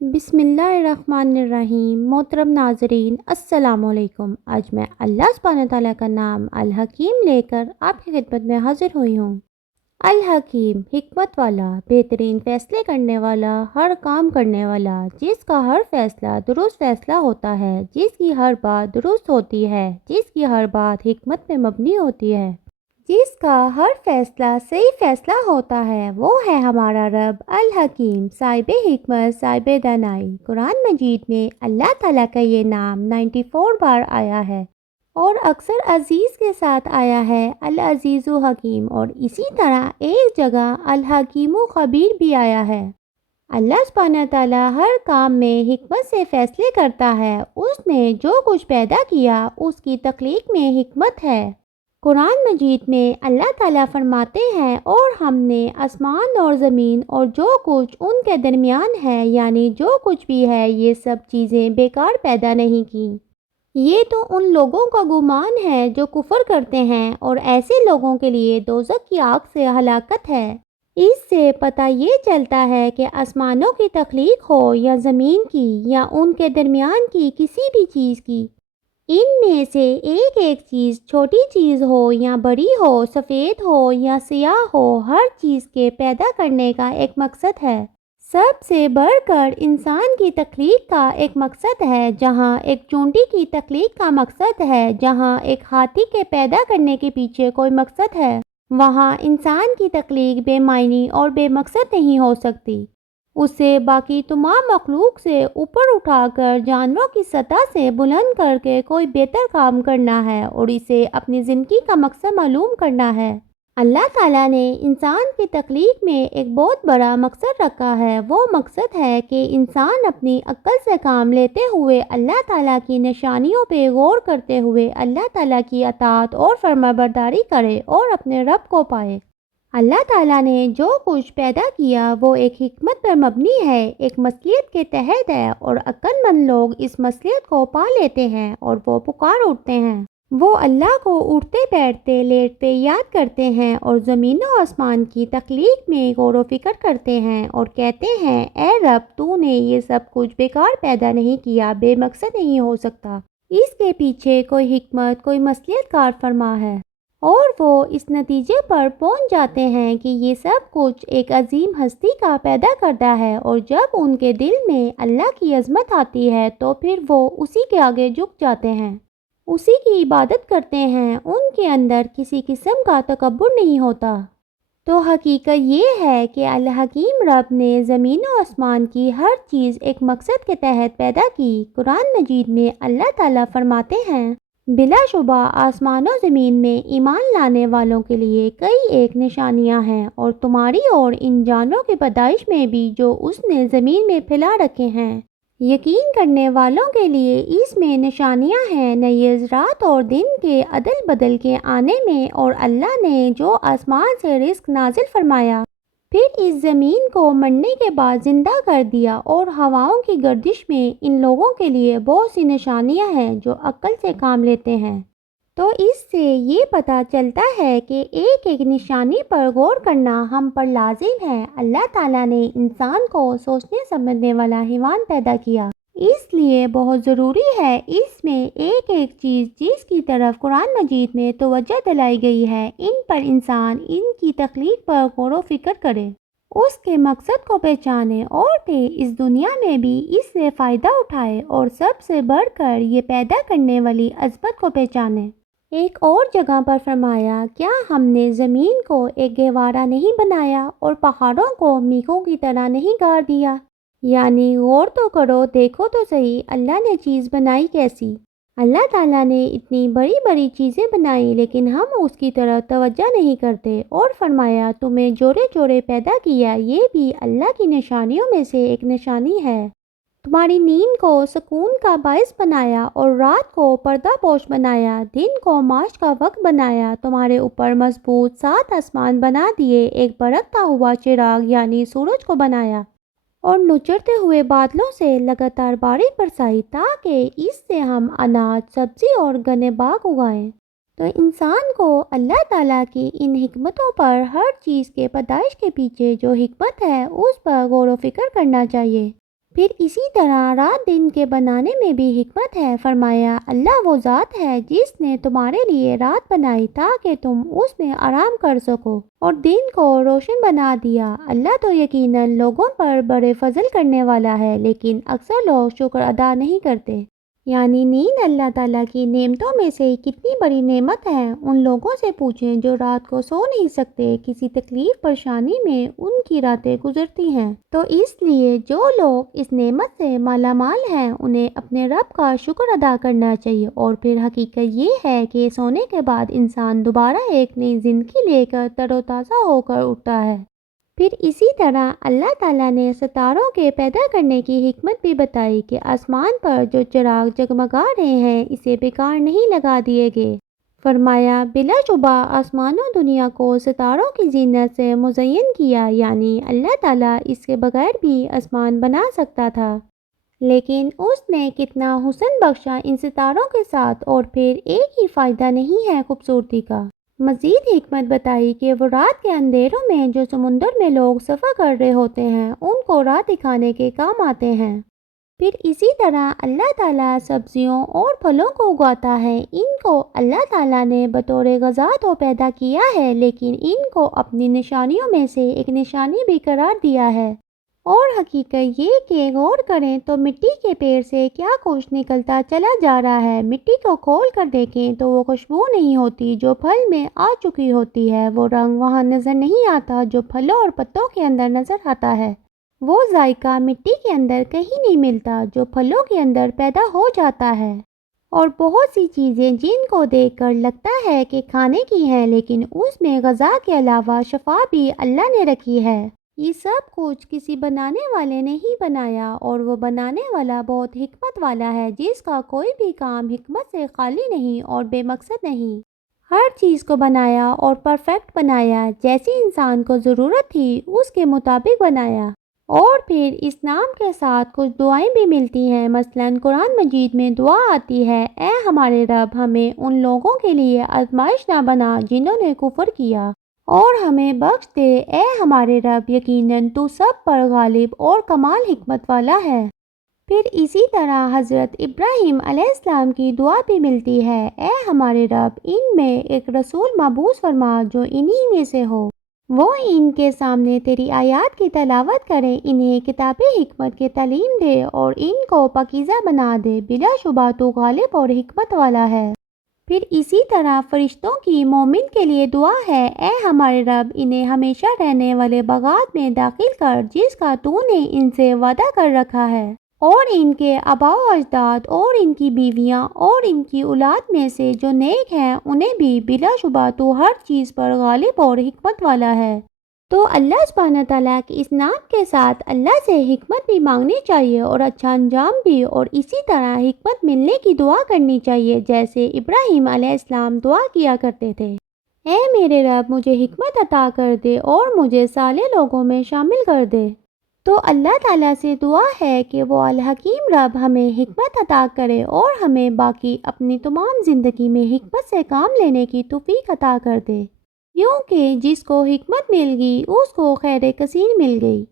بسم اللہ الرحمن الرحیم۔ محترم ناظرین السلام علیکم۔ آج میں اللہ سبحانہ تعالیٰ کا نام الحکیم لے کر آپ کی خدمت میں حاضر ہوئی ہوں۔ الحکیم، حکمت والا، بہترین فیصلے کرنے والا، ہر کام کرنے والا، جس کا ہر فیصلہ درست فیصلہ ہوتا ہے، جس کی ہر بات درست ہوتی ہے، جس کی ہر بات حکمت پہ مبنی ہوتی ہے، جس کا ہر فیصلہ صحیح فیصلہ ہوتا ہے، وہ ہے ہمارا رب الحکیم، صاحب حکمت، صاحب دانائی۔ قرآن مجید میں اللہ تعالیٰ کا یہ نام 94 بار آیا ہے اور اکثر عزیز کے ساتھ آیا ہے، العزیز و حکیم، اور اسی طرح ایک جگہ الحکیم و خبیر بھی آیا ہے۔ اللہ سبحانہ تعالیٰ ہر کام میں حکمت سے فیصلے کرتا ہے۔ اس نے جو کچھ پیدا کیا اس کی تخلیق میں حکمت ہے۔ قرآن مجید میں اللہ تعالیٰ فرماتے ہیں، اور ہم نے آسمان اور زمین اور جو کچھ ان کے درمیان ہے، یعنی جو کچھ بھی ہے، یہ سب چیزیں بیکار پیدا نہیں کی۔ یہ تو ان لوگوں کا گمان ہے جو کفر کرتے ہیں، اور ایسے لوگوں کے لیے دوزخ کی آگ سے ہلاکت ہے۔ اس سے پتہ یہ چلتا ہے کہ آسمانوں کی تخلیق ہو یا زمین کی یا ان کے درمیان کی کسی بھی چیز کی، ان میں سے ایک ایک چیز، چھوٹی چیز ہو یا بڑی ہو، سفید ہو یا سیاہ ہو، ہر چیز کے پیدا کرنے کا ایک مقصد ہے۔ سب سے بڑھ کر انسان کی تخلیق کا ایک مقصد ہے، جہاں ایک چونٹی کی تخلیق کا مقصد ہے، جہاں ایک ہاتھی کے پیدا کرنے کے پیچھے کوئی مقصد ہے، وہاں انسان کی تخلیق بے معنی اور بے مقصد نہیں ہو سکتی۔ اسے باقی تمام مخلوق سے اوپر اٹھا کر جانوروں کی سطح سے بلند کر کے کوئی بہتر کام کرنا ہے اور اسے اپنی زندگی کا مقصد معلوم کرنا ہے۔ اللہ تعالیٰ نے انسان کی تخلیق میں ایک بہت بڑا مقصد رکھا ہے۔ وہ مقصد ہے کہ انسان اپنی عقل سے کام لیتے ہوئے اللہ تعالیٰ کی نشانیوں پہ غور کرتے ہوئے اللہ تعالیٰ کی اطاعت اور فرمانبرداری کرے اور اپنے رب کو پائے۔ اللہ تعالیٰ نے جو کچھ پیدا کیا وہ ایک حکمت پر مبنی ہے، ایک مصلحت کے تحت ہے، اور عقل مند لوگ اس مصلحت کو پا لیتے ہیں اور وہ پکار اٹھتے ہیں۔ وہ اللہ کو اٹھتے بیٹھتے لیٹتے یاد کرتے ہیں اور زمین و آسمان کی تخلیق میں غور و فکر کرتے ہیں اور کہتے ہیں، اے رب، تو نے یہ سب کچھ بیکار پیدا نہیں کیا، بے مقصد نہیں ہو سکتا، اس کے پیچھے کوئی حکمت، کوئی مصلحت کار فرما ہے۔ اور وہ اس نتیجے پر پہنچ جاتے ہیں کہ یہ سب کچھ ایک عظیم ہستی کا پیدا کردہ ہے، اور جب ان کے دل میں اللہ کی عظمت آتی ہے تو پھر وہ اسی کے آگے جھک جاتے ہیں، اسی کی عبادت کرتے ہیں۔ ان کے اندر کسی قسم کا تکبر نہیں ہوتا۔ تو حقیقت یہ ہے کہ الحکیم رب نے زمین و آسمان کی ہر چیز ایک مقصد کے تحت پیدا کی۔ قرآن مجید میں اللہ تعالیٰ فرماتے ہیں، بلا شبہ آسمان و زمین میں ایمان لانے والوں کے لیے کئی ایک نشانیاں ہیں، اور تمہاری اور ان جانوروں کی پیدائش میں بھی جو اس نے زمین میں پھیلا رکھے ہیں، یقین کرنے والوں کے لیے اس میں نشانیاں ہیں، نیز رات اور دن کے عدل بدل کے آنے میں، اور اللہ نے جو آسمان سے رزق نازل فرمایا، پھر اس زمین کو مرنے کے بعد زندہ کر دیا، اور ہواؤں کی گردش میں ان لوگوں کے لیے بہت سی نشانیاں ہیں جو عقل سے کام لیتے ہیں۔ تو اس سے یہ پتہ چلتا ہے کہ ایک ایک نشانی پر غور کرنا ہم پر لازم ہے۔ اللہ تعالیٰ نے انسان کو سوچنے سمجھنے والا حیوان پیدا کیا، اس لیے بہت ضروری ہے اس میں ایک ایک چیز جس کی طرف قرآن مجید میں توجہ دلائی گئی ہے، ان پر انسان ان کی تخلیق پر غور و فکر کرے، اس کے مقصد کو پہچانے، اور پھر اس دنیا میں بھی اس سے فائدہ اٹھائے، اور سب سے بڑھ کر یہ پیدا کرنے والی عظمت کو پہچانے۔ ایک اور جگہ پر فرمایا، کیا ہم نے زمین کو ایک گہوارہ نہیں بنایا اور پہاڑوں کو میخوں کی طرح نہیں گاڑ دیا؟ یعنی غور تو کرو، دیکھو تو صحیح اللہ نے چیز بنائی کیسی۔ اللہ تعالیٰ نے اتنی بڑی بڑی چیزیں بنائی، لیکن ہم اس کی طرف توجہ نہیں کرتے، اور فرمایا تمہیں جوڑے جوڑے پیدا کیا، یہ بھی اللہ کی نشانیوں میں سے ایک نشانی ہے۔ تمہاری نیند کو سکون کا باعث بنایا اور رات کو پردہ پوش بنایا، دن کو معاش کا وقت بنایا، تمہارے اوپر مضبوط 7 آسمان بنا دیے، ایک برقتا ہوا چراغ یعنی سورج کو بنایا، اور نچڑتے ہوئے بادلوں سے لگاتار بارش برسائی تاکہ اس سے ہم اناج، سبزی اور گنے باغ اگائیں۔ تو انسان کو اللہ تعالیٰ کی ان حکمتوں پر، ہر چیز کے پیدائش کے پیچھے جو حکمت ہے اس پر غور و فکر کرنا چاہیے۔ پھر اسی طرح رات دن کے بنانے میں بھی حکمت ہے۔ فرمایا اللہ وہ ذات ہے جس نے تمہارے لیے رات بنائی تاکہ تم اس میں آرام کر سکو اور دن کو روشن بنا دیا۔ اللہ تو یقیناً لوگوں پر بڑے فضل کرنے والا ہے، لیکن اکثر لوگ شکر ادا نہیں کرتے۔ یعنی نیند اللہ تعالیٰ کی نعمتوں میں سے کتنی بڑی نعمت ہے۔ ان لوگوں سے پوچھیں جو رات کو سو نہیں سکتے، کسی تکلیف پریشانی میں ان کی راتیں گزرتی ہیں۔ تو اس لیے جو لوگ اس نعمت سے مالا مال ہیں انہیں اپنے رب کا شکر ادا کرنا چاہیے۔ اور پھر حقیقت یہ ہے کہ سونے کے بعد انسان دوبارہ ایک نئی زندگی لے کر تر و تازہ ہو کر اٹھتا ہے۔ پھر اسی طرح اللہ تعالیٰ نے ستاروں کے پیدا کرنے کی حکمت بھی بتائی کہ آسمان پر جو چراغ جگمگا رہے ہیں اسے بیکار نہیں لگا دیے گئے۔ فرمایا بلا شبہ آسمان و دنیا کو ستاروں کی زینت سے مزین کیا، یعنی اللہ تعالیٰ اس کے بغیر بھی آسمان بنا سکتا تھا، لیکن اس نے کتنا حسن بخشا ان ستاروں کے ساتھ۔ اور پھر ایک ہی فائدہ نہیں ہے خوبصورتی کا، مزید حکمت بتائی کہ وہ رات کے اندھیروں میں جو سمندر میں لوگ سفر کر رہے ہوتے ہیں ان کو راہ دکھانے کے کام آتے ہیں۔ پھر اسی طرح اللہ تعالیٰ سبزیوں اور پھلوں کو اگاتا ہے۔ ان کو اللہ تعالیٰ نے بطور غذا تو پیدا کیا ہے، لیکن ان کو اپنی نشانیوں میں سے ایک نشانی بھی قرار دیا ہے۔ اور حقیقت یہ کہ غور کریں تو مٹی کے پیڑ سے کیا کچھ نکلتا چلا جا رہا ہے۔ مٹی کو کھول کر دیکھیں تو وہ خوشبو نہیں ہوتی جو پھل میں آ چکی ہوتی ہے، وہ رنگ وہاں نظر نہیں آتا جو پھلوں اور پتوں کے اندر نظر آتا ہے، وہ ذائقہ مٹی کے اندر کہیں نہیں ملتا جو پھلوں کے اندر پیدا ہو جاتا ہے۔ اور بہت سی چیزیں جن کو دیکھ کر لگتا ہے کہ کھانے کی ہیں، لیکن اس میں غذا کے علاوہ شفا بھی اللہ نے رکھی ہے۔ یہ سب کچھ کسی بنانے والے نے ہی بنایا، اور وہ بنانے والا بہت حکمت والا ہے جس کا کوئی بھی کام حکمت سے خالی نہیں اور بے مقصد نہیں۔ ہر چیز کو بنایا اور پرفیکٹ بنایا، جیسی انسان کو ضرورت تھی اس کے مطابق بنایا۔ اور پھر اس نام کے ساتھ کچھ دعائیں بھی ملتی ہیں۔ مثلاً قرآن مجید میں دعا آتی ہے، اے ہمارے رب ہمیں ان لوگوں کے لیے آزمائش نہ بنا جنہوں نے کفر کیا، اور ہمیں بخش دے اے ہمارے رب، یقیناً تو سب پر غالب اور کمال حکمت والا ہے۔ پھر اسی طرح حضرت ابراہیم علیہ السلام کی دعا بھی ملتی ہے، اے ہمارے رب ان میں ایک رسول مبعوث فرما جو انہی میں سے ہو، وہ ان کے سامنے تیری آیات کی تلاوت کریں، انہیں کتاب حکمت کی تعلیم دے اور ان کو پاکیزہ بنا دے، بلا شبہ تو غالب اور حکمت والا ہے۔ پھر اسی طرح فرشتوں کی مومن کے لیے دعا ہے، اے ہمارے رب انہیں ہمیشہ رہنے والے باغات میں داخل کر جس کا تو نے ان سے وعدہ کر رکھا ہے، اور ان کے آباء و اجداد اور ان کی بیویاں اور ان کی اولاد میں سے جو نیک ہیں انہیں بھی، بلا شبہ تو ہر چیز پر غالب اور حکمت والا ہے۔ تو اللہ سبحانہ تعالیٰ کے اس نام کے ساتھ اللہ سے حکمت بھی مانگنی چاہیے اور اچھا انجام بھی، اور اسی طرح حکمت ملنے کی دعا کرنی چاہیے جیسے ابراہیم علیہ السلام دعا کیا کرتے تھے، اے میرے رب مجھے حکمت عطا کر دے اور مجھے صالح لوگوں میں شامل کر دے۔ تو اللہ تعالیٰ سے دعا ہے کہ وہ الحکیم رب ہمیں حکمت عطا کرے اور ہمیں باقی اپنی تمام زندگی میں حکمت سے کام لینے کی توفیق عطا کر دے، کیونکہ جس کو حکمت مل گئی اس کو خیر کثیر مل گئی۔